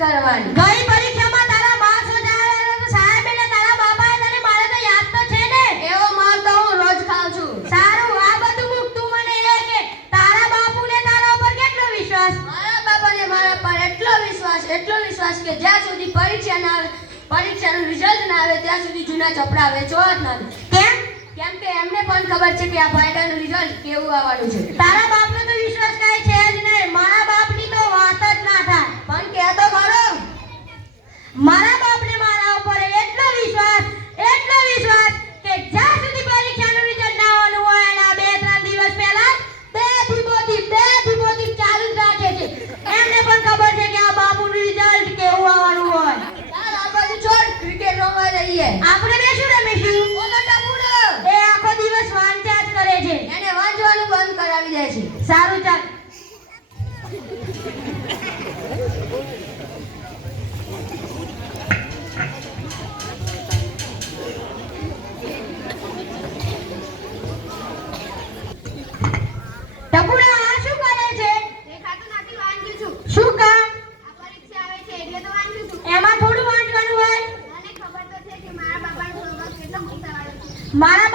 કરવાની. ગઈ પરીક્ષામાં તારા માર્ક્સ ઓછા આવ્યા તો સાહેબ એટલે તારા બાપાએ તને મારે તો યાદ તો છે ને. એવો માર તો હું રોજ ખાઉં છું. સારું આ બધું મૂક, તું મને એ કે તારા બાપુને તારા ઉપર કેટલો વિશ્વાસ? મારા બાપાને મારા પર એટલો વિશ્વાસ કે જ્યાં સુધી પરીક્ષાનું રિઝલ્ટ ના આવે ત્યાં સુધી જૂના ચોપડા વેચવા જ ના દે. કેમ કે એમને પણ ખબર છે કે આ ભાઈડાનું રિઝલ્ટ કેવું આવવાનું છે. તારા બાપનો તો વિશ્વાસ કાંઈ છે જ નહીં. મારા બાપની તો વાત જ ના થાય. પણ કહેતો ખરો. મારા બાપને મારા ઉપર એટલો વિશ્વાસ કે જ્યાં સુધી પરીક્ષાનું રિઝલ્ટ ના આવવાનું હોય એના 2-3 દિવસ પહેલા બે થી ચાલુ જ રાખે છે. એમને પણ ખબર છે કે આ બાપુનું રિઝલ્ટ કેવું આવવાનું હોય. ચાલ આ બધું છોડ, ક્રિકેટ રમવા જઈએ. આપણે બે શું રમીશું? ઓલો ટપુડો. એ આખો દિવસ વાંચ્યા જ કરે છે. એને વાંચવાનું બંધ કરાવી દે છે. સારું ચાલ. ટપુડા આ શું કરે છે? દેખાતું નથી, વાંચું છું. શું કામ? આ પરીક્ષા આવે છે એટલે તો વાંચું છું. એમાં થોડું વાંચવાનું હોય. મને ખબર તો છે કે મારા બાપાનો સ્વભાવ કેટલો ગુસ્સાવાળો છે. મારા